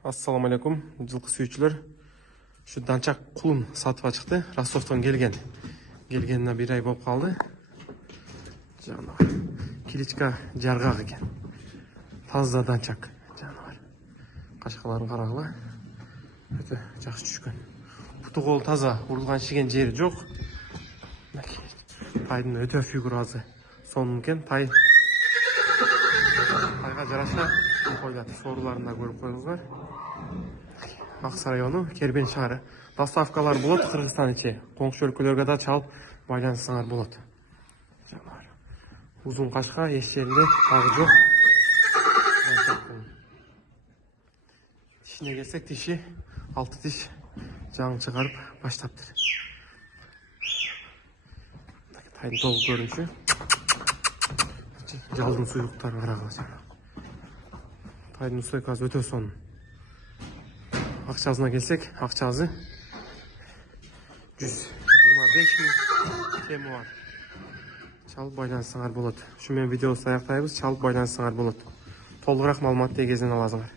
Ассаламу алейкум, жылқы сүйүүчүлөр. Şu данчак кулун сатып чыкты. Ростовтон келгенине 1 ай болуп калды. Жана киличка жаргак экен. Таза данчак жаныбар. Кашкаларын карагыла. Өтө жакшы түшкөн. Буту кол таза, урулган шиген жери жок. Тайдын өтө фигурасы сонун экен. Тайга жараша койлат сооруларын да көрүп коюңуздар. Аксай району, Кербен шаары. Доставкалар болот Кыргызстан ичи. Коңшу өлкөлөргө да чалып байланышсаңар болот. Узун кашка эч жеринде дагы жок. Тишине келсек, тиши 6 тиш жаң чыгарып баштаптыр. Тайдын толук көрүнүшү. Жалдын суюктары карагыла. Тайдын стойкасы өтө сонун. Акчасына келсек, акчасы 125 000 теми бар. Чалып байланышсаңар болот. Ушу менен видеобузду аяктайбыз. Чалып байланышсаңар болот. Толугураак маалыматты эгезинен аласыңар.